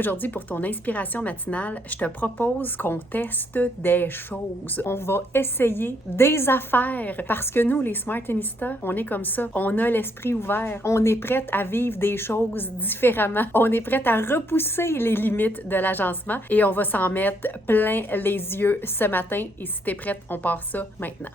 Aujourd'hui, pour ton inspiration matinale, je te propose qu'on teste des choses. On va essayer des affaires parce que nous, les Smartinistas, on est comme ça. On a l'esprit ouvert. On est prête à vivre des choses différemment. On est prête à repousser les limites de l'agencement et on va s'en mettre plein les yeux ce matin. Et si t'es prête, on part ça maintenant.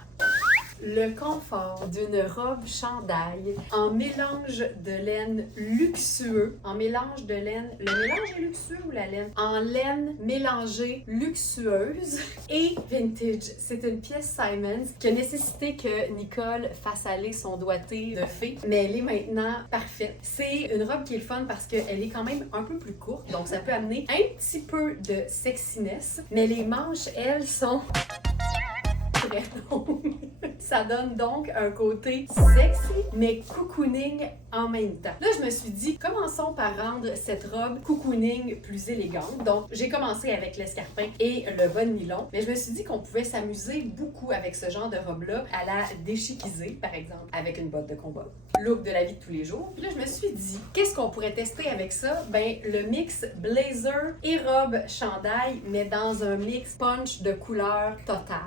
Le confort d'une robe chandail en mélange de laine luxueux. En mélange de laine... Le mélange est luxueux ou la laine? En laine mélangée luxueuse et vintage. C'est une pièce Simons qui a nécessité que Nicole fasse aller son doigté de fée, mais elle est maintenant parfaite. C'est une robe qui est le fun parce qu'elle est quand même un peu plus courte, donc ça peut amener un petit peu de sexiness, mais les manches, elles, sont très longues. Ça donne donc un côté sexy, mais cocooning en même temps. Là, je me suis dit, commençons par rendre cette robe cocooning plus élégante. Donc, j'ai commencé avec l'escarpin et le bas de nylon, mais je me suis dit qu'on pouvait s'amuser beaucoup avec ce genre de robe-là, à la déchiquisée, par exemple, avec une botte de combat. Look de la vie de tous les jours. Puis là, je me suis dit, qu'est-ce qu'on pourrait tester avec ça? Ben, le mix blazer et robe chandail, mais dans un mix punch de couleur totale.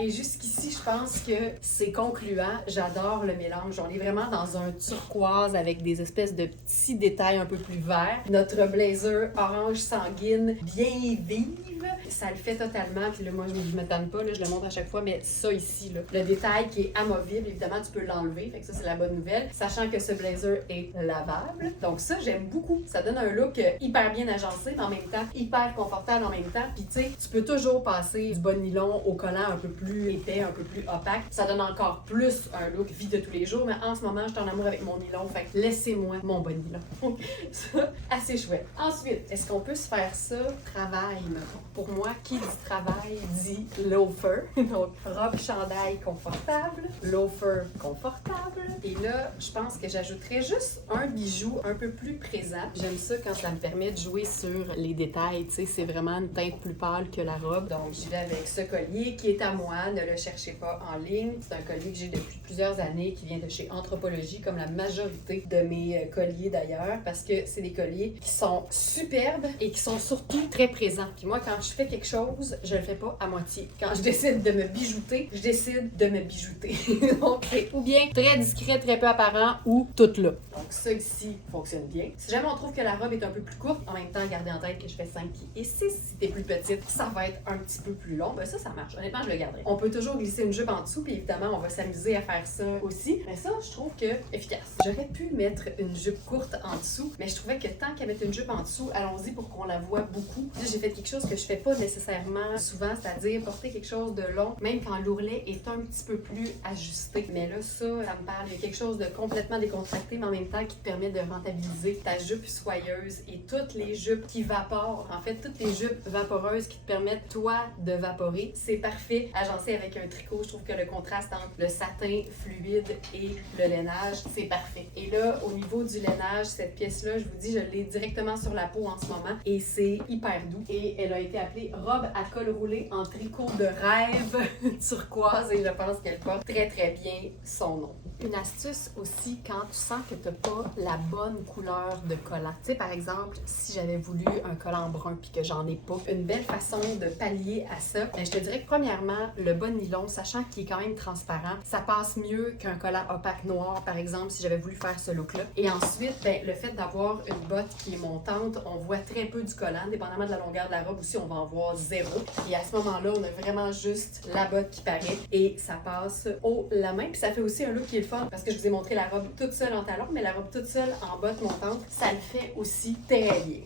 Et jusqu'ici, je pense que c'est concluant. J'adore le mélange. On est vraiment dans un turquoise avec des espèces de petits détails un peu plus verts. Notre blazer orange sanguine, bien vive. Ça le fait totalement. Puis là, moi, je me tanne pas, là, je le montre à chaque fois, mais ça ici, là, le détail qui est amovible, évidemment, tu peux l'enlever. Fait que ça, c'est la bonne nouvelle. Sachant que ce blazer est lavable. Donc ça, j'aime beaucoup. Ça donne un look hyper bien agencé, mais en même temps, hyper confortable en même temps. Puis tu sais, tu peux toujours passer du bas de nylon au collant un peu plus épais, un peu plus opaque. Ça donne encore plus un look vie de tous les jours, mais en ce moment, je suis en amour avec mon nylon. Fait que laissez-moi mon bas de nylon. Ça, assez chouette. Ensuite, est-ce qu'on peut se faire ça travail, mettons? Pour moi, qui dit travail dit loafer. Donc, robe chandail confortable, loafer confortable. Et là, je pense que j'ajouterais juste un bijou un peu plus présent. J'aime ça quand ça me permet de jouer sur les détails. Tu sais, c'est vraiment une teinte plus pâle que la robe. Donc, j'y vais avec ce collier qui est à moi. Ne le cherchez pas en ligne. C'est un collier que j'ai depuis plusieurs années, qui vient de chez Anthropologie, comme la majorité de mes colliers d'ailleurs, parce que c'est des colliers qui sont superbes et qui sont surtout très présents. Puis moi, quand je fais quelque chose, je le fais pas à moitié. Quand je décide de me bijouter, je décide de me bijouter. Donc, c'est ou bien très discret, très peu apparent, ou tout là. Donc, ça ici fonctionne bien. Si jamais on trouve que la robe est un peu plus courte, en même temps, gardez en tête que je fais 5 pieds et 6. Si t'es plus petite, ça va être un petit peu plus long. Ben ça marche. Honnêtement, je le garderai. On peut toujours glisser une jupe en dessous, puis évidemment, on va s'amuser à faire ça aussi. Mais ça, je trouve que efficace. J'aurais pu mettre une jupe courte en dessous, mais je trouvais que tant qu'à mettre une jupe en dessous, allons-y pour qu'on la voit beaucoup. Là, j'ai fait quelque chose que je fais pas nécessairement souvent, c'est-à-dire porter quelque chose de long, même quand l'ourlet est un petit peu plus ajusté. Mais là, ça me parle. Il y a quelque chose de complètement décontracté, mais en même temps qui te permet de rentabiliser ta jupe soyeuse et toutes les jupes qui vaporent. En fait, toutes les jupes vaporeuses qui te permettent, toi, de vaporer. C'est parfait. Agencé avec un tricot, je trouve que le contraste entre le satin fluide et le lainage, c'est parfait. Et là, au niveau du lainage, cette pièce-là, je vous dis, je l'ai directement sur la peau en ce moment et c'est hyper doux. Et elle a été appelée robe à col roulé en tricot de rêve turquoise et je pense qu'elle porte très très bien son nom. Une astuce aussi quand tu sens que tu n'as pas la bonne couleur de collant. Tu sais, par exemple, si j'avais voulu un collant brun puis que j'en ai pas, une belle façon de pallier à ça, ben, je te dirais que premièrement, le bas de nylon, sachant qu'il est quand même transparent, ça passe mieux qu'un collant opaque noir, par exemple, si j'avais voulu faire ce look-là. Et ensuite, ben, le fait d'avoir une botte qui est montante, on voit très peu du collant, dépendamment de la longueur de la robe aussi, on va en voir zéro. Et à ce moment-là, on a vraiment juste la botte qui paraît et ça passe haut la main. Puis ça fait aussi un look qui est le fun parce que je vous ai montré la robe toute seule en talon, mais la robe toute seule en botte montante, ça le fait aussi très bien.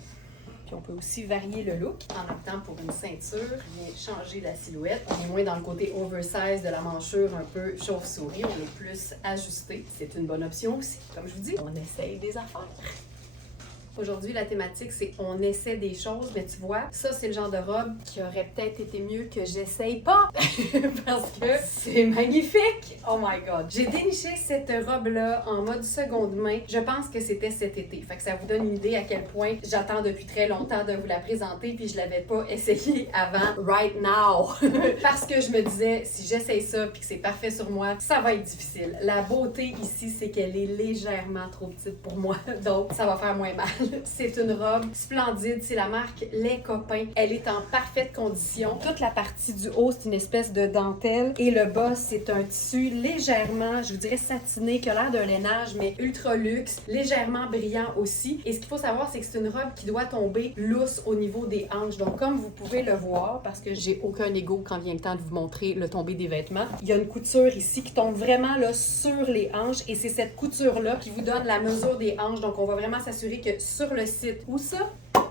Puis on peut aussi varier le look en optant pour une ceinture, bien changer la silhouette. On est moins dans le côté oversize de la manchure un peu chauve-souris, on est plus ajusté. C'est une bonne option aussi. Comme je vous dis, on essaye des affaires. Aujourd'hui, la thématique, c'est on essaie des choses, mais tu vois, ça, c'est le genre de robe qui aurait peut-être été mieux que j'essaye pas parce que c'est magnifique! Oh my God! J'ai déniché cette robe-là en mode seconde main. Je pense que c'était cet été. Fait que ça vous donne une idée à quel point j'attends depuis très longtemps de vous la présenter puis je l'avais pas essayé avant right now. Parce que je me disais, si j'essaye ça puis que c'est parfait sur moi, ça va être difficile. La beauté ici, c'est qu'elle est légèrement trop petite pour moi. Donc, ça va faire moins mal. C'est une robe splendide, c'est la marque Les Copains. Elle est en parfaite condition. Toute la partie du haut, c'est une espèce de dentelle et le bas, c'est un tissu légèrement, je vous dirais satiné, qui a l'air d'un lainage, mais ultra luxe, légèrement brillant aussi. Et ce qu'il faut savoir, c'est que c'est une robe qui doit tomber lousse au niveau des hanches. Donc, comme vous pouvez le voir, parce que j'ai aucun ego quand vient le temps de vous montrer le tombé des vêtements, il y a une couture ici qui tombe vraiment là sur les hanches et c'est cette couture-là qui vous donne la mesure des hanches. Donc, on va vraiment s'assurer que sur le site, où ça?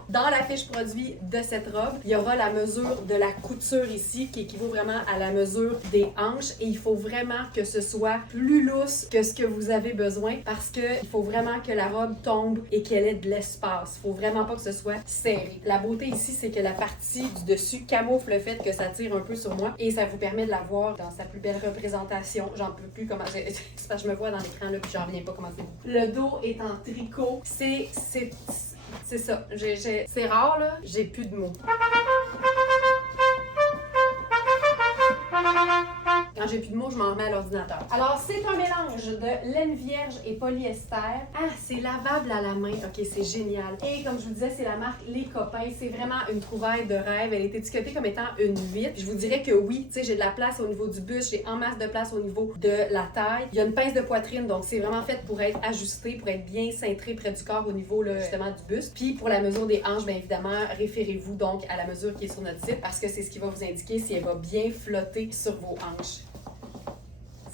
Dans la fiche produit de cette robe, il y aura la mesure de la couture ici qui équivaut vraiment à la mesure des hanches et il faut vraiment que ce soit plus lousse que ce que vous avez besoin parce qu'il faut vraiment que la robe tombe et qu'elle ait de l'espace. Il faut vraiment pas que ce soit serré. La beauté ici, c'est que la partie du dessus camoufle le fait que ça tire un peu sur moi et ça vous permet de la voir dans sa plus belle représentation. J'en peux plus comment... C'est parce que je me vois dans l'écran là puis j'en reviens pas comment c'est. Le dos est en tricot. C'est ça. C'est rare, là. J'ai plus de mots. Quand j'ai plus de mots, je m'en remets à l'ordinateur. Alors, c'est un mélange de laine vierge et polyester. Ah, c'est lavable à la main. OK, c'est génial. Et comme je vous disais, c'est la marque Les Copains. C'est vraiment une trouvaille de rêve. Elle est étiquetée comme étant une 8. Je vous dirais que oui, tu sais, j'ai de la place au niveau du buste. J'ai en masse de place au niveau de la taille. Il y a une pince de poitrine, donc c'est vraiment fait pour être ajusté, pour être bien cintré près du corps au niveau, là, justement, du buste. Puis, pour la mesure des hanches, bien évidemment, référez-vous donc à la mesure qui est sur notre site parce que c'est ce qui va vous indiquer si elle va bien flotter sur vos hanches.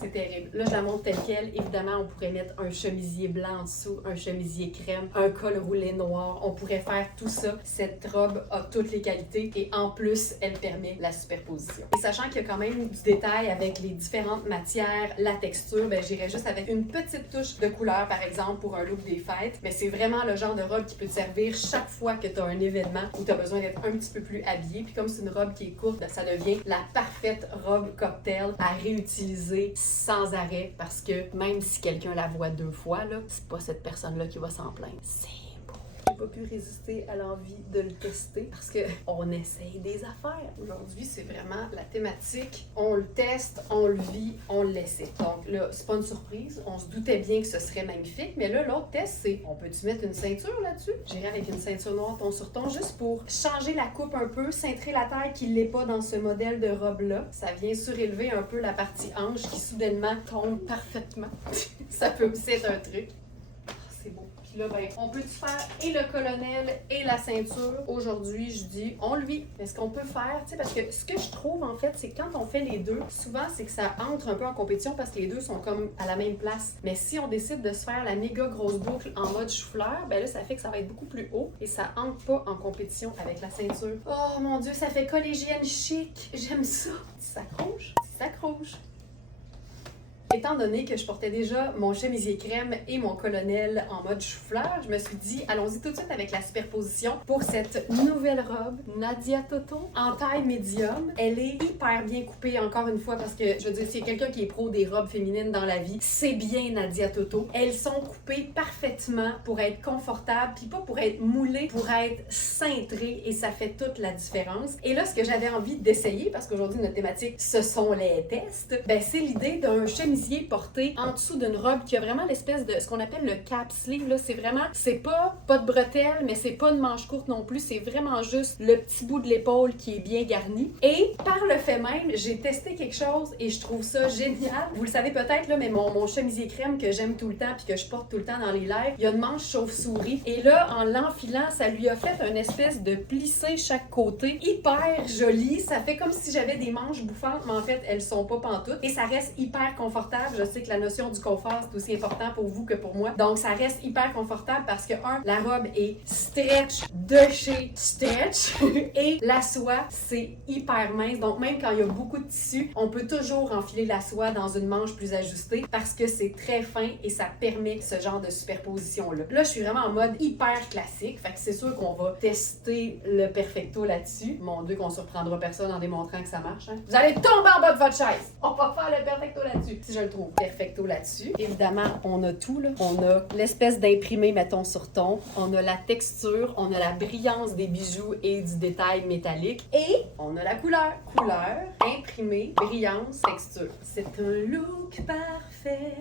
C'est terrible. Là, je la montre telle quelle. Évidemment, on pourrait mettre un chemisier blanc en dessous, un chemisier crème, un col roulé noir. On pourrait faire tout ça. Cette robe a toutes les qualités et en plus, elle permet la superposition. Et sachant qu'il y a quand même du détail avec les différentes matières, la texture, ben j'irais juste avec une petite touche de couleur, par exemple, pour un look des fêtes. Mais c'est vraiment le genre de robe qui peut te servir chaque fois que tu as un événement où tu as besoin d'être un petit peu plus habillé. Puis comme c'est une robe qui est courte, ça devient la parfaite robe cocktail à réutiliser sans arrêt parce que même si quelqu'un la voit 2 fois, là, c'est pas cette personne-là qui va s'en plaindre. C'est beau. J'ai pas pu résister à l'envie de le tester parce que on essaye des affaires. Aujourd'hui, c'est vraiment la thématique. On le teste, on le vit, on l'essaie. Donc là, c'est pas une surprise. On se doutait bien que ce serait magnifique, mais là, l'autre test, c'est on peut-tu mettre une ceinture là-dessus? J'irai avec une ceinture noire ton sur ton juste pour changer la coupe un peu, cintrer la taille qui l'est pas dans ce modèle de robe-là. Ça vient surélever un peu la partie hanche qui soudainement tombe parfaitement. Ça peut aussi être un truc. C'est beau. Puis là, ben, on peut faire et le colonel et la ceinture. Aujourd'hui, je dis, on le vit. Mais ce qu'on peut faire, tu sais, parce que ce que je trouve, en fait, c'est que quand on fait les deux, souvent, c'est que ça entre un peu en compétition parce que les deux sont comme à la même place. Mais si on décide de se faire la méga grosse boucle en mode chou-fleur, ben là, ça fait que ça va être beaucoup plus haut et ça entre pas en compétition avec la ceinture. Oh mon Dieu, ça fait collégienne chic. J'aime ça. Ça s'accroche. Ça s'accroche. Étant donné que je portais déjà mon chemisier crème et mon colonel en mode chou-fleur, je me suis dit, allons-y tout de suite avec la superposition pour cette nouvelle robe Nadia Toto en taille médium. Elle est hyper bien coupée, encore une fois, parce que, je veux dire, s'il y a quelqu'un qui est pro des robes féminines dans la vie, c'est bien Nadia Toto. Elles sont coupées parfaitement pour être confortables, puis pas pour être moulées, pour être cintrées, et ça fait toute la différence. Et là, ce que j'avais envie d'essayer, parce qu'aujourd'hui, notre thématique, ce sont les tests, ben c'est l'idée d'un chemisier porté en dessous d'une robe qui a vraiment l'espèce de ce qu'on appelle le cap sleeve. Là, c'est vraiment, c'est pas de bretelles, mais c'est pas de manche courte non plus. C'est vraiment juste le petit bout de l'épaule qui est bien garni. Et par le fait même, j'ai testé quelque chose et je trouve ça génial. Vous le savez peut-être, là, mais mon chemisier crème que j'aime tout le temps puis que je porte tout le temps dans les lives, il y a une manche chauve-souris. Et là, en l'enfilant, ça lui a fait une espèce de plissé chaque côté. Hyper joli. Ça fait comme si j'avais des manches bouffantes, mais en fait, elles sont pas pantoutes. Et ça reste hyper confortable. Je sais que la notion du confort, c'est aussi important pour vous que pour moi. Donc, ça reste hyper confortable parce que, la robe est stretch de chez Stretch et la soie, c'est hyper mince. Donc, même quand il y a beaucoup de tissu, on peut toujours enfiler la soie dans une manche plus ajustée parce que c'est très fin et ça permet ce genre de superposition-là. Là, je suis vraiment en mode hyper classique. Fait que c'est sûr qu'on va tester le perfecto là-dessus. Mon Dieu, qu'on surprendra personne en démontrant que ça marche. Hein? Vous allez tomber en bas de votre chaise. On va faire le perfecto là-dessus. Si je le trouve perfecto là-dessus. Évidemment, on a tout, là. On a l'espèce d'imprimé, mettons, sur ton. On a la texture, on a la brillance des bijoux et du détail métallique. Et on a la couleur. Couleur, imprimé, brillance, texture. C'est un look parfait.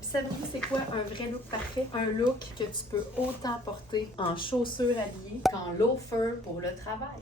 Puis savez-vous c'est quoi un vrai look parfait? Un look que tu peux autant porter en chaussures habillées qu'en loafer pour le travail.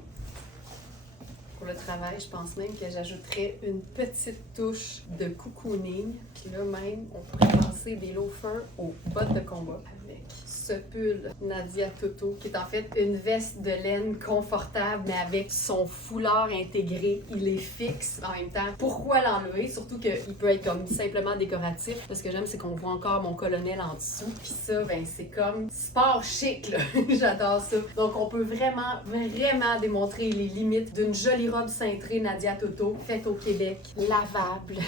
Pour le travail, je pense même que j'ajouterais une petite touche de cocooning. Puis là même, on pourrait passer des loafers aux bottes de combat avec ce pull Nadia Toto, qui est en fait une veste de laine confortable, mais avec son foulard intégré. Il est fixe en même temps. Pourquoi l'enlever? Surtout qu'il peut être comme simplement décoratif. Ce que j'aime, c'est qu'on voit encore mon colonel en dessous. Puis ça, ben c'est comme sport chic, là. J'adore ça. Donc on peut vraiment démontrer les limites d'une jolie robe cintrée Nadia Toto, faite au Québec, lavable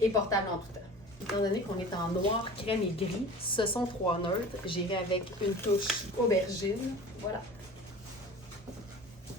et portable en tout temps. Étant donné qu'on est en noir, crème et gris, ce sont 3 neutres. J'irai avec une touche aubergine. Voilà.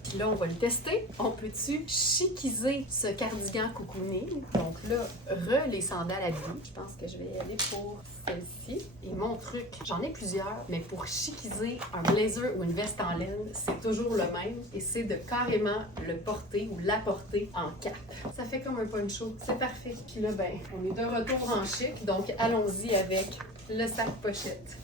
Puis là, on va le tester. On peut-tu chiquiser ce cardigan cocooning? Donc là, les sandales à billes. Je pense que je vais y aller pour celle-ci. Et mon truc, j'en ai plusieurs, mais pour chiquiser un blazer ou une veste en laine, c'est toujours le même. Et c'est de carrément le porter ou la porter en cape. Ça fait comme un poncho. C'est parfait. Puis là, ben, on est de retour en chic. Donc, allons-y avec le sac pochette.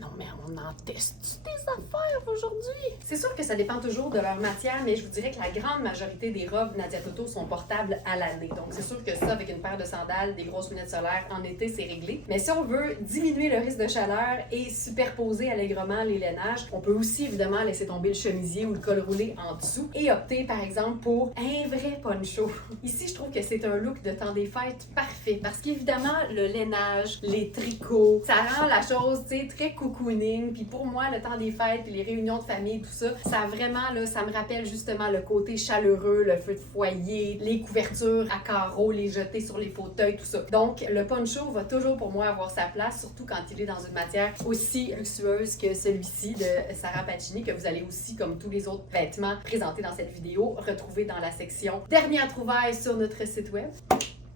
Non, mais on en teste des affaires aujourd'hui? C'est sûr que ça dépend toujours de leur matière, mais je vous dirais que la grande majorité des robes Nadia Toto sont portables à l'année. Donc, c'est sûr que ça, avec une paire de sandales, des grosses lunettes solaires, en été, c'est réglé. Mais si on veut diminuer le risque de chaleur et superposer allègrement les lainages, on peut aussi, évidemment, laisser tomber le chemisier ou le col roulé en dessous et opter, par exemple, pour un vrai poncho. Ici, je trouve que c'est un look de temps des fêtes parfait parce qu'évidemment, le lainage, les tricots, ça rend la chose, tu sais, très cocooning. Puis pour moi, le temps des fêtes, puis les réunions de famille, tout ça, ça vraiment, là, ça me rappelle justement le côté chaleureux, le feu de foyer, les couvertures à carreaux, les jetés sur les fauteuils, tout ça. Donc, le poncho va toujours pour moi avoir sa place, surtout quand il est dans une matière aussi luxueuse que celui-ci de Sarah Pacini, que vous allez aussi, comme tous les autres vêtements présentés dans cette vidéo, retrouver dans la section Dernière trouvaille sur notre site web.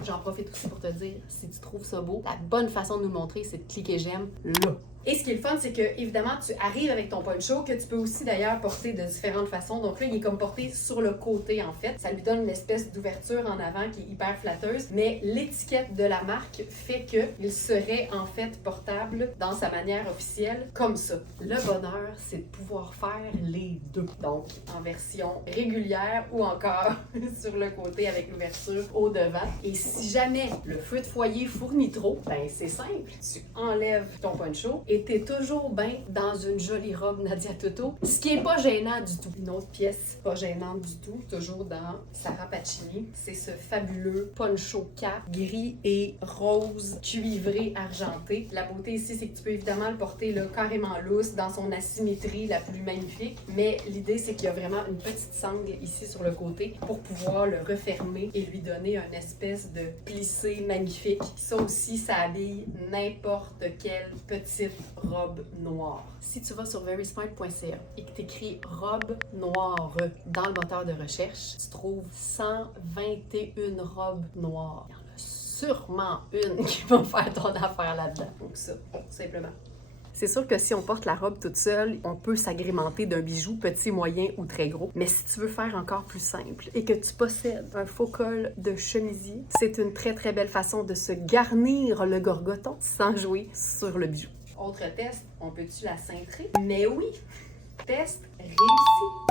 J'en profite aussi pour te dire, si tu trouves ça beau, la bonne façon de nous le montrer, c'est de cliquer j'aime là. Et ce qui est le fun, c'est que, évidemment, tu arrives avec ton poncho, que tu peux aussi d'ailleurs porter de différentes façons. Donc là, il est comme porté sur le côté, en fait. Ça lui donne une espèce d'ouverture en avant qui est hyper flatteuse. Mais l'étiquette de la marque fait qu'il serait, en fait, portable dans sa manière officielle, comme ça. Le bonheur, c'est de pouvoir faire les deux. Donc, en version régulière ou encore sur le côté avec l'ouverture au devant. Et si jamais le feu de foyer fournit trop, ben c'est simple. Tu enlèves ton poncho et t'es toujours bien dans une jolie robe Nadia Toto, ce qui est pas gênant du tout. Une autre pièce pas gênante du tout, toujours dans Sarah Pacini, c'est ce fabuleux poncho cap gris et rose cuivré argenté. La beauté ici, c'est que tu peux évidemment le porter là, carrément loose, dans son asymétrie la plus magnifique, mais l'idée, c'est qu'il y a vraiment une petite sangle ici sur le côté pour pouvoir le refermer et lui donner une espèce de plissé magnifique. Ça aussi, ça habille n'importe quelle petite robe noire. Si tu vas sur verysmart.ca et que tu écris robe noire dans le moteur de recherche, tu trouves 121 robes noires. Il y en a sûrement une qui va faire ton affaire là-dedans. Donc ça, simplement. C'est sûr que si on porte la robe toute seule, on peut s'agrémenter d'un bijou petit, moyen ou très gros. Mais si tu veux faire encore plus simple et que tu possèdes un faux col de chemisier, c'est une très très belle façon de se garnir le gorgoton sans jouer sur le bijou. Autre test, on peut-tu la cintrer? Mais oui! Test réussi.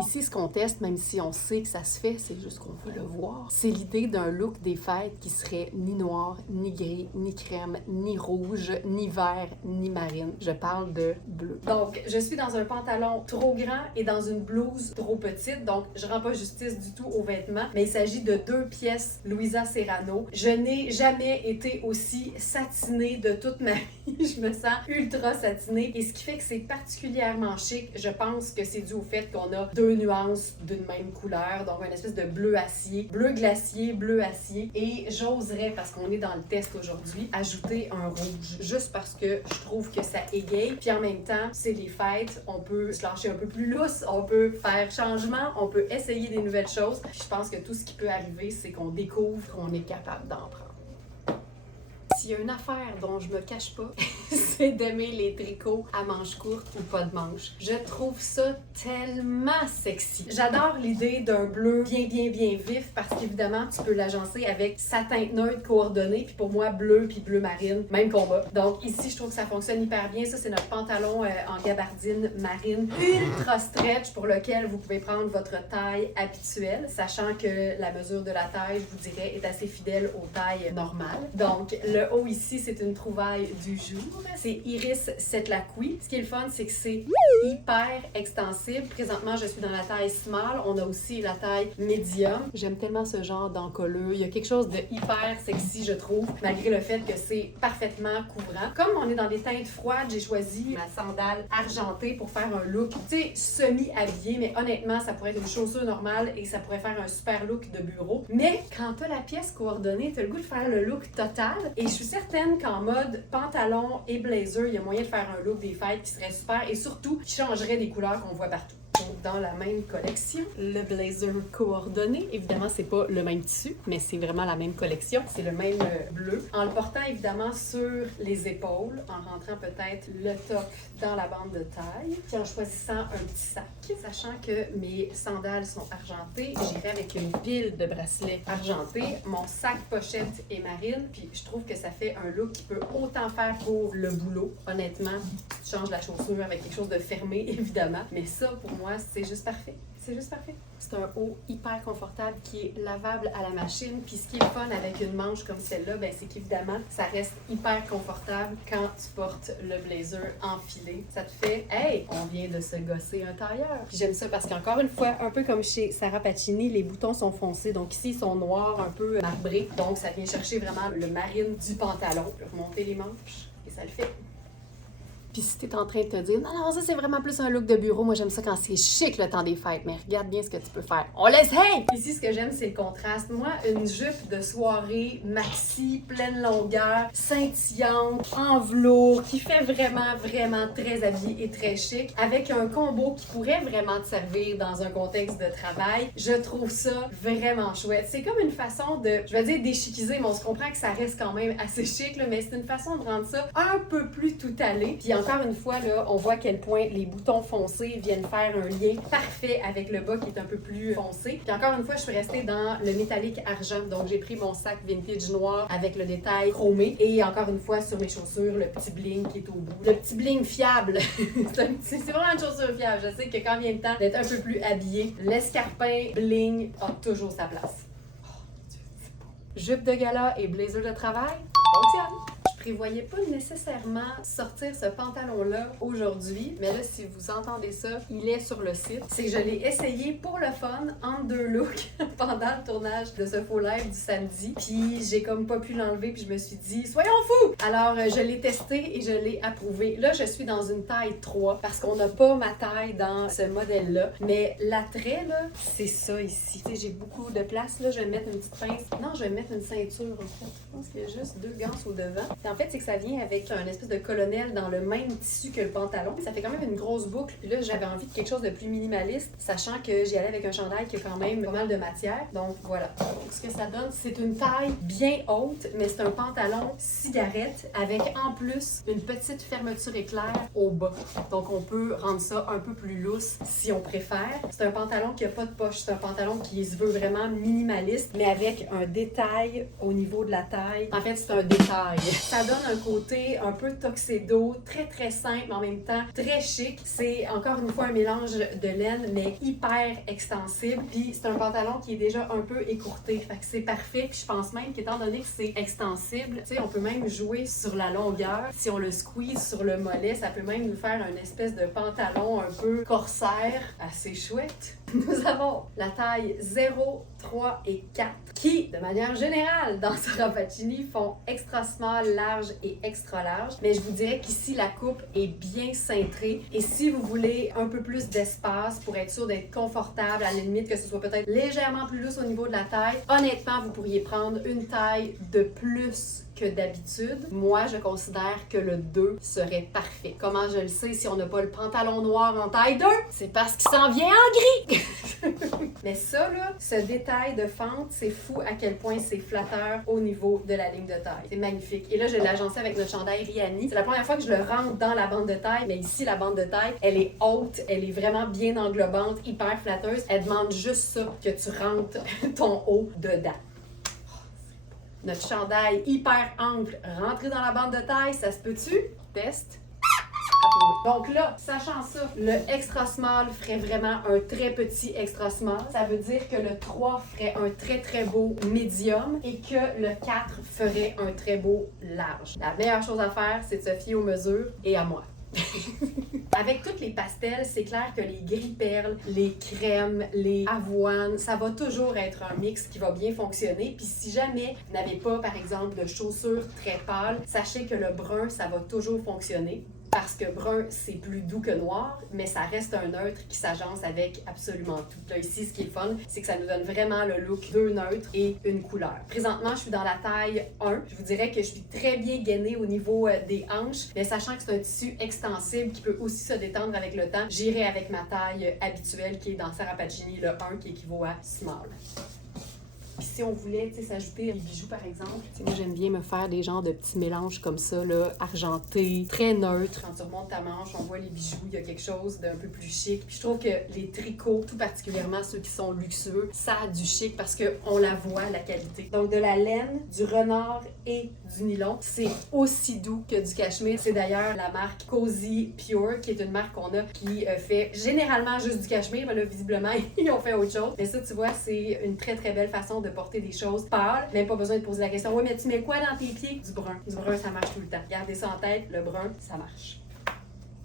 Ici, ce qu'on teste, même si on sait que ça se fait, c'est juste qu'on veut le voir, c'est l'idée d'un look des fêtes qui serait ni noir, ni gris, ni crème, ni rouge, ni vert, ni marine. Je parle de bleu. Donc, je suis dans un pantalon trop grand et dans une blouse trop petite, donc je rends pas justice du tout aux vêtements, mais il s'agit de 2 pièces Louisa Serrano. Je n'ai jamais été aussi satinée de toute ma vie. Je me sens ultra satinée et ce qui fait que c'est particulièrement chic, je pense que c'est dû au fait qu'on a 2 nuances d'une même couleur, donc une espèce de bleu acier, bleu glacier, bleu acier, et j'oserais, parce qu'on est dans le test aujourd'hui, ajouter un rouge, juste parce que je trouve que ça égaye, puis en même temps, c'est les fêtes, on peut se lâcher un peu plus lousse, on peut faire changement, on peut essayer des nouvelles choses, puis je pense que tout ce qui peut arriver, c'est qu'on découvre qu'on est capable d'en prendre. s'il y a une affaire dont je me cache pas, c'est d'aimer les tricots à manches courtes ou pas de manches. Je trouve ça tellement sexy. J'adore l'idée d'un bleu bien vif parce qu'évidemment, tu peux l'agencer avec sa teinte neutre coordonnée. Puis pour moi, bleu puis bleu marine, même combat. Donc ici, je trouve que ça fonctionne hyper bien. Ça, c'est notre pantalon en gabardine marine ultra stretch pour lequel vous pouvez prendre votre taille habituelle, sachant que la mesure de la taille, je vous dirais, est assez fidèle aux tailles normales. Donc, le haut ici, c'est une trouvaille du jour. C'est Iris Setlaqui. Ce qui est le fun, c'est que c'est hyper extensible. Présentement, je suis dans la taille small. On a aussi la taille medium. J'aime tellement ce genre d'encolleux. Il y a quelque chose de hyper sexy, je trouve, malgré le fait que c'est parfaitement couvrant. Comme on est dans des teintes froides, j'ai choisi ma sandale argentée pour faire un look, tu sais, semi-habillé, mais honnêtement, ça pourrait être une chaussure normale et ça pourrait faire un super look de bureau. Mais quand t'as la pièce coordonnée, t'as le goût de faire le look total. Et je suis certaine qu'en mode pantalon et blazer, il y a moyen de faire un look des fêtes qui serait super et surtout qui changerait des couleurs qu'on voit partout. Donc, dans la même collection, le blazer coordonné. Évidemment, c'est pas le même tissu, mais c'est vraiment la même collection. C'est le même bleu. En le portant évidemment sur les épaules, en rentrant peut-être le top dans la bande de taille, puis en choisissant un petit sac. Sachant que mes sandales sont argentées, j'irai avec une pile de bracelets argentés. Mon sac pochette est marine, puis je trouve que ça fait un look qui peut autant faire pour le boulot. Honnêtement, tu changes la chaussure avec quelque chose de fermé, évidemment, mais ça, pour moi, c'est juste parfait. C'est juste parfait. C'est un haut hyper confortable qui est lavable à la machine. Puis ce qui est fun avec une manche comme celle-là, ben, c'est qu'évidemment, ça reste hyper confortable quand tu portes le blazer enfilé. Ça te fait, hey, on vient de se gosser un tailleur. Puis j'aime ça parce qu'encore une fois, un peu comme chez Sarah Pacini, les boutons sont foncés. Donc ici, ils sont noirs, un peu marbrés. Donc ça vient chercher vraiment le marine du pantalon. Je peux remonter les manches et ça le fait. Puis si t'es en train de te dire, non, ça c'est vraiment plus un look de bureau, moi j'aime ça quand c'est chic le temps des fêtes, mais regarde bien ce que tu peux faire. On l'essaye! Ici, ce que j'aime, c'est le contraste. Moi, une jupe de soirée, maxi, pleine longueur, scintillante, en velours, qui fait vraiment très habillé et très chic, avec un combo qui pourrait vraiment te servir dans un contexte de travail. Je trouve ça vraiment chouette. C'est comme une façon de, je vais dire déchiquiser, mais on se comprend que ça reste quand même assez chic, là, mais c'est une façon de rendre ça un peu plus tout allé. Puis encore une fois, là, on voit à quel point les boutons foncés viennent faire un lien parfait avec le bas qui est un peu plus foncé. Puis encore une fois, je suis restée dans le métallique argent. Donc, j'ai pris mon sac vintage noir avec le détail chromé. Et encore une fois, sur mes chaussures, le petit bling qui est au bout. Le petit bling fiable. c'est vraiment une chaussure fiable. Je sais que quand vient le temps d'être un peu plus habillé, l'escarpin bling a toujours sa place. Oh, mon Dieu, c'est beau. Jupe de gala et blazer de travail, fonctionne. Je prévoyais pas nécessairement sortir ce pantalon-là aujourd'hui, mais là, si vous entendez ça, il est sur le site. C'est que je l'ai essayé pour le fun, entre deux looks, pendant le tournage de ce faux live du samedi. Puis j'ai comme pas pu l'enlever, puis je me suis dit, soyons fous! Alors, je l'ai testé et je l'ai approuvé. Là, je suis dans une taille 3, parce qu'on n'a pas ma taille dans ce modèle-là. Mais l'attrait, là, c'est ça ici. Tu sais, j'ai beaucoup de place, là. Je vais mettre une petite pince. Non, je vais mettre une ceinture, en fait. Je pense qu'il y a juste 2 ganses au devant. En fait, c'est que ça vient avec un espèce de colonel dans le même tissu que le pantalon. Ça fait quand même une grosse boucle. Puis là, j'avais envie de quelque chose de plus minimaliste, sachant que j'y allais avec un chandail qui a quand même pas mal de matière. Donc voilà. Donc, ce que ça donne, c'est une taille bien haute, mais c'est un pantalon cigarette avec en plus une petite fermeture éclair au bas. Donc on peut rendre ça un peu plus lousse si on préfère. C'est un pantalon qui a pas de poche. C'est un pantalon qui se veut vraiment minimaliste, mais avec un détail au niveau de la taille. En fait, c'est un détail. Ça donne un côté un peu tuxedo, très simple, mais en même temps très chic. C'est encore une fois un mélange de laine, mais hyper extensible. Puis c'est un pantalon qui est déjà un peu écourté. Fait que c'est parfait. Puis je pense même qu'étant donné que c'est extensible, tu sais, on peut même jouer sur la longueur. Si on le squeeze sur le mollet, ça peut même nous faire une espèce de pantalon un peu corsaire, assez chouette. Nous avons la taille 0, 3 et 4 qui, de manière générale, dans Sarah Pacini, font extra small, large et extra large. Mais je vous dirais qu'ici, la coupe est bien cintrée. Et si vous voulez un peu plus d'espace pour être sûr d'être confortable, à la limite que ce soit peut-être légèrement plus lousse au niveau de la taille, honnêtement, vous pourriez prendre une taille de plus que d'habitude, moi, je considère que le 2 serait parfait. Comment je le sais si on n'a pas le pantalon noir en taille 2? C'est parce qu'il s'en vient en gris! Mais ça, là, ce détail de fente, c'est fou à quel point c'est flatteur au niveau de la ligne de taille. C'est magnifique. Et là, je l'ai agencé avec notre chandail Rihanni. C'est la première fois que je le rentre dans la bande de taille, mais ici, la bande de taille, elle est haute, elle est vraiment bien englobante, hyper flatteuse. Elle demande juste ça, que tu rentres ton haut dedans. Notre chandail hyper ample, rentré dans la bande de taille, ça se peut-tu? Test. Donc là, sachant ça, le extra small ferait vraiment un très petit extra small. Ça veut dire que le 3 ferait un très très beau medium et que le 4 ferait un très beau large. La meilleure chose à faire, c'est de se fier aux mesures et à moi. Avec toutes les pastels, c'est clair que les gris perles, les crèmes, les avoines, ça va toujours être un mix qui va bien fonctionner. Puis si jamais vous n'avez pas, par exemple, de chaussures très pâles, sachez que le brun, ça va toujours fonctionner. Parce que brun, c'est plus doux que noir, mais ça reste un neutre qui s'agence avec absolument tout. Là, ici, ce qui est fun, c'est que ça nous donne vraiment le look 2 neutres et une couleur. Présentement, je suis dans la taille 1. Je vous dirais que je suis très bien gainée au niveau des hanches, mais sachant que c'est un tissu extensible qui peut aussi se détendre avec le temps, j'irai avec ma taille habituelle qui est dans Sarah Pagini, le 1 qui équivaut à small. Puis si on voulait s'ajouter des bijoux, par exemple, moi j'aime bien me faire des genres de petits mélanges comme ça, là, argentés, très neutres. Quand tu remontes ta manche, on voit les bijoux, il y a quelque chose d'un peu plus chic. Puis je trouve que les tricots, tout particulièrement ceux qui sont luxueux, ça a du chic parce qu'on la voit, la qualité. Donc de la laine, du renard et du nylon, c'est aussi doux que du cachemire. C'est d'ailleurs la marque Cozy Pure, qui est une marque qu'on a qui fait généralement juste du cachemire. Mais là, visiblement, ils ont fait autre chose. Mais ça, tu vois, c'est une très très belle façon de porter des choses pâles. Même pas besoin de poser la question, oui, mais tu mets quoi dans tes pieds? Du brun. Du brun, ça marche tout le temps. Gardez ça en tête, le brun, ça marche.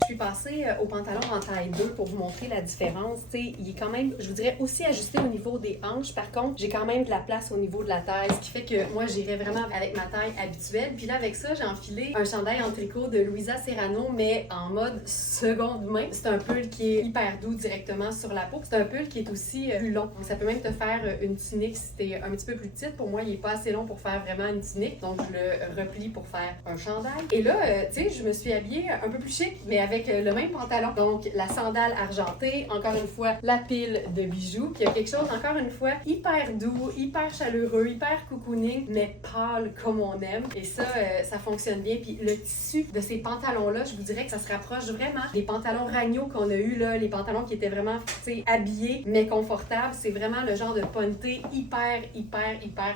Je suis passée au pantalon en taille 2 pour vous montrer la différence. T'sais, il est quand même, je vous dirais, aussi ajusté au niveau des hanches. Par contre, j'ai quand même de la place au niveau de la taille, ce qui fait que moi, j'irais vraiment avec ma taille habituelle. Puis là, avec ça, j'ai enfilé un chandail en tricot de Luisa Serrano, mais en mode seconde main. C'est un pull qui est hyper doux directement sur la peau. C'est un pull qui est aussi plus long. Donc, ça peut même te faire une tunique si t'es un petit peu plus petite. Pour moi, il est pas assez long pour faire vraiment une tunique. Donc, je le replie pour faire un chandail. Et là, tu sais, je me suis habillée un peu plus chic, mais avec le même pantalon. Donc, la sandale argentée, encore une fois, la pile de bijoux. Puis il y a quelque chose, encore une fois, hyper doux, hyper chaleureux, hyper cocooning, mais pâle comme on aime. Et ça, ça fonctionne bien. Puis le tissu de ces pantalons-là, je vous dirais que ça se rapproche vraiment des pantalons Ragno qu'on a eu là, les pantalons qui étaient vraiment, tu sais, habillés, mais confortables. C'est vraiment le genre de ponté hyper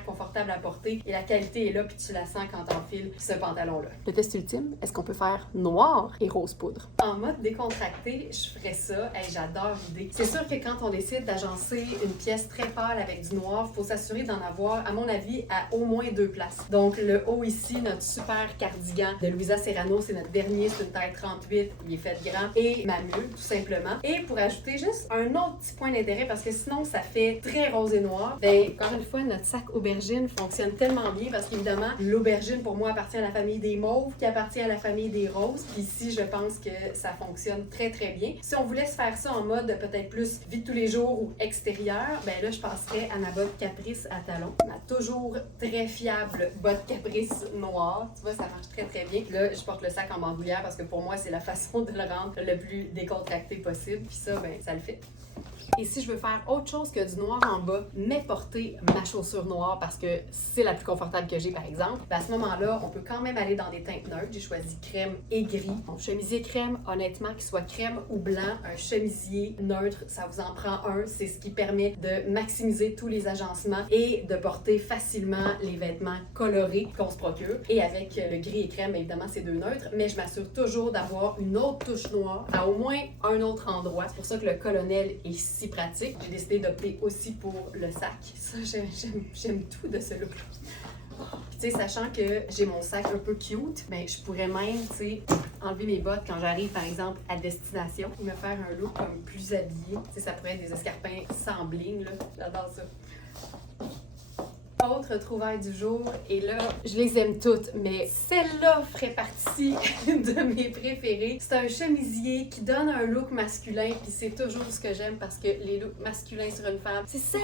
confortable à porter. Et la qualité est là, puis tu la sens quand t'enfiles ce pantalon-là. Le test ultime, est-ce qu'on peut faire noir et rose poudre? En mode décontracté, je ferais ça. Hey, j'adore l'idée. C'est sûr que quand on décide d'agencer une pièce très pâle avec du noir, il faut s'assurer d'en avoir, à mon avis, à au moins 2 places. Donc, le haut ici, notre super cardigan de Luisa Serrano, c'est notre dernier, c'est une taille 38, il est fait grand, et ma mule, tout simplement. Et pour ajouter juste un autre petit point d'intérêt, parce que sinon, ça fait très rose et noir, ben, encore une fois, notre sac aubergine fonctionne tellement bien, parce qu'évidemment, l'aubergine, pour moi, appartient à la famille des mauves, qui appartient à la famille des roses. Puis ici, je pense que ça fonctionne très très bien. Si on voulait se faire ça en mode peut-être plus vie de tous les jours ou extérieur, ben là je passerais à ma botte Caprice à talons. Ma toujours très fiable botte Caprice noire. Tu vois, ça marche très très bien. Là, je porte le sac en bandoulière parce que pour moi, c'est la façon de le rendre le plus décontracté possible. Puis ça, ben ça le fait. Et si je veux faire autre chose que du noir en bas, mais porter ma chaussure noire parce que c'est la plus confortable que j'ai par exemple, ben à ce moment-là, on peut quand même aller dans des teintes neutres. J'ai choisi crème et gris. Mon chemisier crème, honnêtement, qu'il soit crème ou blanc, un chemisier neutre, ça vous en prend un. C'est ce qui permet de maximiser tous les agencements et de porter facilement les vêtements colorés qu'on se procure. Et avec le gris et crème, évidemment, c'est 2 neutres, mais je m'assure toujours d'avoir une autre touche noire à au moins un autre endroit. C'est pour ça que le colonel est si pratique. J'ai décidé d'opter aussi pour le sac. Ça, j'aime tout de ce look-là. Puis tu sais, sachant que j'ai mon sac un peu cute, ben je pourrais même, tu sais, enlever mes bottes quand j'arrive, par exemple, à destination et me faire un look comme plus habillé. Tu sais, ça pourrait être des escarpins sans bling, là. J'adore ça. Autre trouvaille du jour, et là, je les aime toutes, mais celle-là ferait partie de mes préférés. C'est un chemisier qui donne un look masculin, puis c'est toujours ce que j'aime parce que les looks masculins sur une femme, c'est sexy!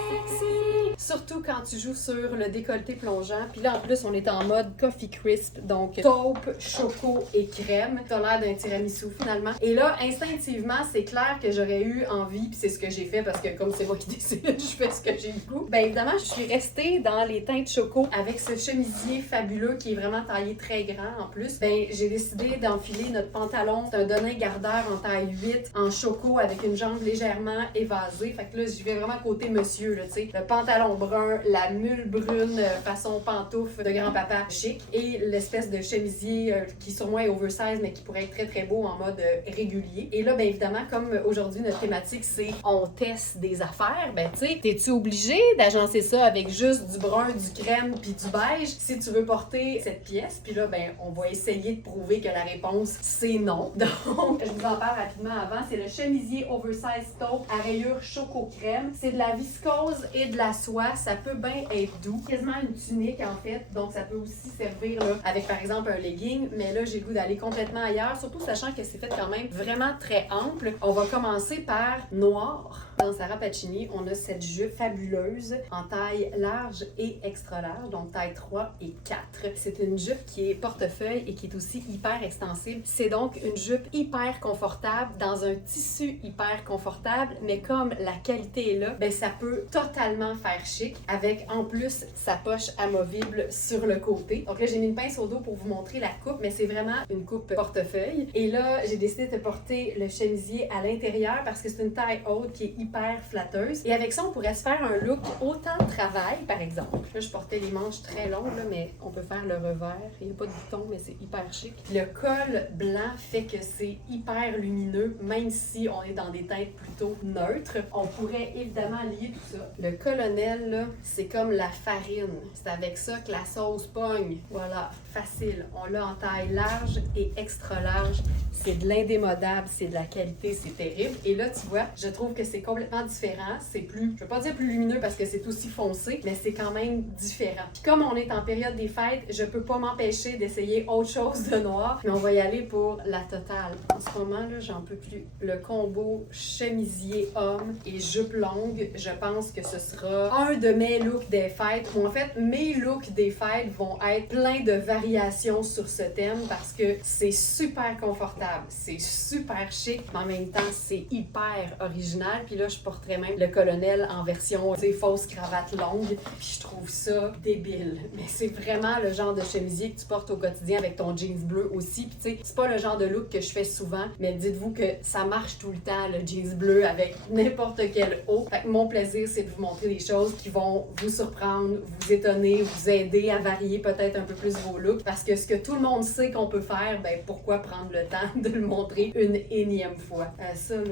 Surtout quand tu joues sur le décolleté plongeant, puis là en plus on est en mode coffee crisp, donc taupe, choco et crème. T'as l'air d'un tiramisu finalement. Et là, instinctivement, c'est clair que j'aurais eu envie, puis c'est ce que j'ai fait parce que comme c'est moi qui décide, je fais ce que j'ai le goût. Ben évidemment, je suis restée dans les teintes choco avec ce chemisier fabuleux qui est vraiment taillé très grand en plus. Ben j'ai décidé d'enfiler notre pantalon. C'est un Denain Gardeur en taille 8 en choco avec une jambe légèrement évasée. Fait que là, j'y vais vraiment côté monsieur, là, tu sais. Le pantalon brun, la mule brune façon pantoufle de grand-papa chic et l'espèce de chemisier qui sur moi est oversize mais qui pourrait être très très beau en mode régulier. Et là, ben évidemment, comme aujourd'hui notre thématique c'est on teste des affaires, ben tu sais, t'es-tu obligé d'agencer ça avec juste du brun, du crème puis du beige si tu veux porter cette pièce? Puis là, ben on va essayer de prouver que la réponse c'est non. Donc, je vous en parle rapidement avant. C'est le chemisier oversize taupe à rayures choco-crème. C'est de la viscose et de la soie. Ça peut bien être doux. Quasiment une tunique en fait. Donc, ça peut aussi servir là, avec par exemple un legging. Mais là, j'ai le goût d'aller complètement ailleurs. Surtout sachant que c'est fait quand même vraiment très ample. On va commencer par noir. Dans Sarah Pacini, on a cette jupe fabuleuse en taille large et extra large, donc taille 3 et 4. C'est une jupe qui est portefeuille et qui est aussi hyper extensible. C'est donc une jupe hyper confortable dans un tissu hyper confortable, mais comme la qualité est là, ben ça peut totalement faire chic avec en plus sa poche amovible sur le côté. Donc là, j'ai mis une pince au dos pour vous montrer la coupe, mais c'est vraiment une coupe portefeuille. Et là, j'ai décidé de porter le chemisier à l'intérieur parce que c'est une taille haute qui est hyper flatteuse. Et avec ça, on pourrait se faire un look autant travail, par exemple. Là, je portais les manches très longues, là, mais on peut faire le revers. Il n'y a pas de bouton, mais c'est hyper chic. Le col blanc fait que c'est hyper lumineux, même si on est dans des teintes plutôt neutres. On pourrait évidemment lier tout ça. Le colonel, là, c'est comme la farine. C'est avec ça que la sauce pogne. Voilà, facile. On l'a en taille large et extra large. C'est de l'indémodable, c'est de la qualité, c'est terrible. Et là, tu vois, je trouve que c'est complètement différent. C'est plus, je veux pas dire plus lumineux parce que c'est aussi foncé, mais c'est quand même différent. Puis comme on est en période des fêtes, je peux pas m'empêcher d'essayer autre chose de noir, mais on va y aller pour la totale. En ce moment, là, j'en peux plus. Le combo chemisier homme et jupe longue, je pense que ce sera un de mes looks des fêtes, ou en fait, mes looks des fêtes vont être plein de variations sur ce thème parce que c'est super confortable, c'est super chic, mais en même temps, c'est hyper original. Puis là, je porterais même le colonel en version, tu sais, fausse cravate longue, puis je trouve ça débile. Mais c'est vraiment le genre de chemisier que tu portes au quotidien avec ton jeans bleu aussi. Puis tu sais, c'est pas le genre de look que je fais souvent, mais dites-vous que ça marche tout le temps, le jeans bleu avec n'importe quel haut. Fait que mon plaisir, c'est de vous montrer des choses qui vont vous surprendre, vous étonner, vous aider à varier peut-être un peu plus vos looks. Parce que ce que tout le monde sait qu'on peut faire, ben pourquoi prendre le temps de le montrer une énième fois? Ça là...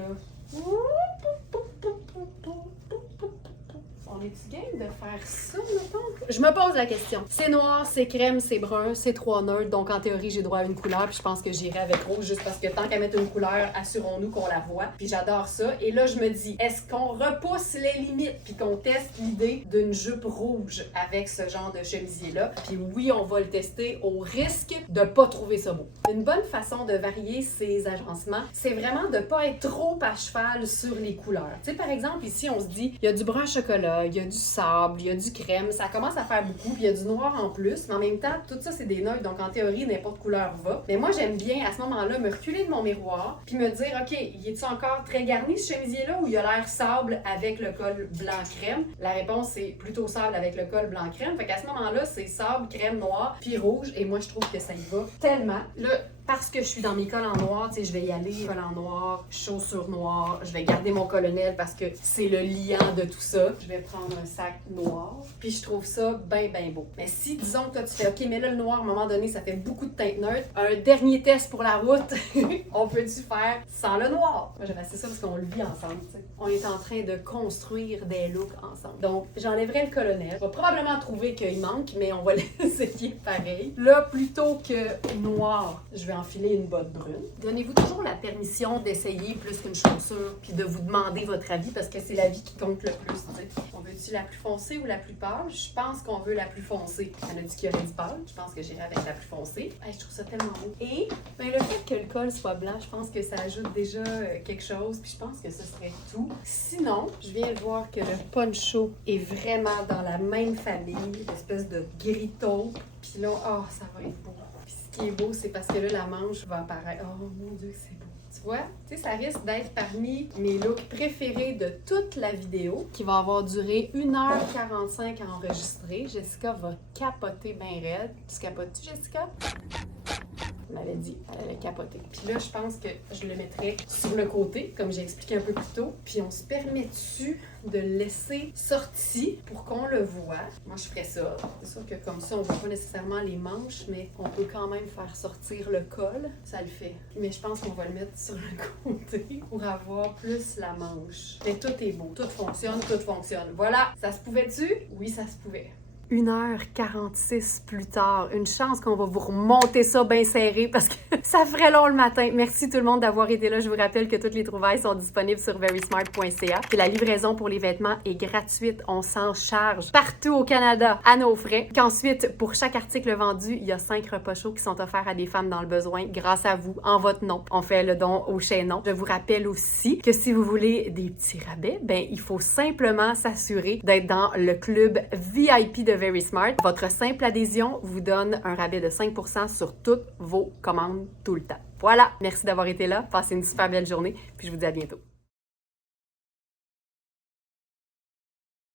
On est-tu game de faire ça, mettons? Je me pose la question. C'est noir, c'est crème, c'est brun, c'est 3 neutres, donc en théorie, j'ai droit à une couleur, puis je pense que j'irai avec rouge, juste parce que tant qu'à mettre une couleur, assurons-nous qu'on la voit. Puis j'adore ça. Et là, je me dis, est-ce qu'on repousse les limites, puis qu'on teste l'idée d'une jupe rouge avec ce genre de chemisier-là? Puis oui, on va le tester au risque de pas trouver ça beau. Une bonne façon de varier ces agencements, c'est vraiment de pas être trop à cheval sur les couleurs. Tu sais, par exemple, ici, on se dit, il y a du brun chocolat, il y a du sable, il y a du crème, ça commence à faire beaucoup, puis il y a du noir en plus, mais en même temps, tout ça, c'est des neutres, donc en théorie, n'importe couleur va. Mais moi, j'aime bien, à ce moment-là, me reculer de mon miroir, puis me dire, OK, il est-tu encore très garni, ce chemisier-là, ou il a l'air sable avec le col blanc-crème? La réponse, c'est plutôt sable avec le col blanc-crème, fait qu'à ce moment-là, c'est sable, crème, noir, puis rouge, et moi, je trouve que ça y va tellement. Là, parce que je suis dans mes cols en noir, tu sais, je vais y aller, col en noir, chaussures noires, je vais garder mon colonel parce que c'est le liant de tout ça. Je vais prendre un sac noir, puis je trouve ça bien, bien beau. Mais si, disons que toi, tu fais, OK, mais là, le noir, à un moment donné, ça fait beaucoup de teintes neutres. Un dernier test pour la route, on peut-tu faire sans le noir? Moi, j'aime assez ça parce qu'on le vit ensemble, tu sais. On est en train de construire des looks ensemble. Donc, j'enlèverai le colonel. On va probablement trouver qu'il manque, mais on va l'essayer pareil. Là, plutôt que noir, je vais enfiler une botte brune. Donnez-vous toujours la permission d'essayer plus qu'une chaussure puis de vous demander votre avis parce que c'est la vie qui compte le plus, tu sais. On veut-tu la plus foncée ou la plus pâle? Je pense qu'on veut la plus foncée. Elle a dit qu'il y aurait du pâle. Je pense que j'irai avec la plus foncée. Hey, je trouve ça tellement beau. Et ben, le fait que le col soit blanc, je pense que ça ajoute déjà quelque chose. Puis je pense que ce serait tout. Sinon, je viens de voir que le poncho est vraiment dans la même famille, l'espèce de gris taupe. Puis là, oh, ça va être beau. Puis ce qui est beau, c'est parce que là, la manche va apparaître. Oh mon Dieu, que c'est beau. Tu vois, tu sais, ça risque d'être parmi mes looks préférés de toute la vidéo, qui va avoir duré 1h45 à enregistrer. Jessica va capoter bien raide. Tu capotes-tu, Jessica? Elle m'avait dit, elle allait capoter. Puis là, je pense que je le mettrais sur le côté, comme j'ai expliqué un peu plus tôt. Puis on se permet-tu de le laisser sorti pour qu'on le voit? Moi, je ferais ça. C'est sûr que comme ça, on ne voit pas nécessairement les manches, mais on peut quand même faire sortir le col. Ça le fait. Mais je pense qu'on va le mettre sur le côté pour avoir plus la manche. Mais tout est beau. Tout fonctionne, tout fonctionne. Voilà! Ça se pouvait-tu? Oui, ça se pouvait. 1h46 plus tard. Une chance qu'on va vous remonter ça bien serré parce que ça ferait long le matin. Merci tout le monde d'avoir été là. Je vous rappelle que toutes les trouvailles sont disponibles sur verysmart.ca. Que la livraison pour les vêtements est gratuite. On s'en charge partout au Canada à nos frais. Qu'ensuite, pour chaque article vendu, il y a 5 repas chauds qui sont offerts à des femmes dans le besoin grâce à vous, en votre nom. On fait le don au chaînon. Je vous rappelle aussi que si vous voulez des petits rabais, ben il faut simplement s'assurer d'être dans le club VIP de Verysmart. Votre simple adhésion vous donne un rabais de 5% sur toutes vos commandes tout le temps. Voilà, merci d'avoir été là. Passez une super belle journée, puis je vous dis à bientôt.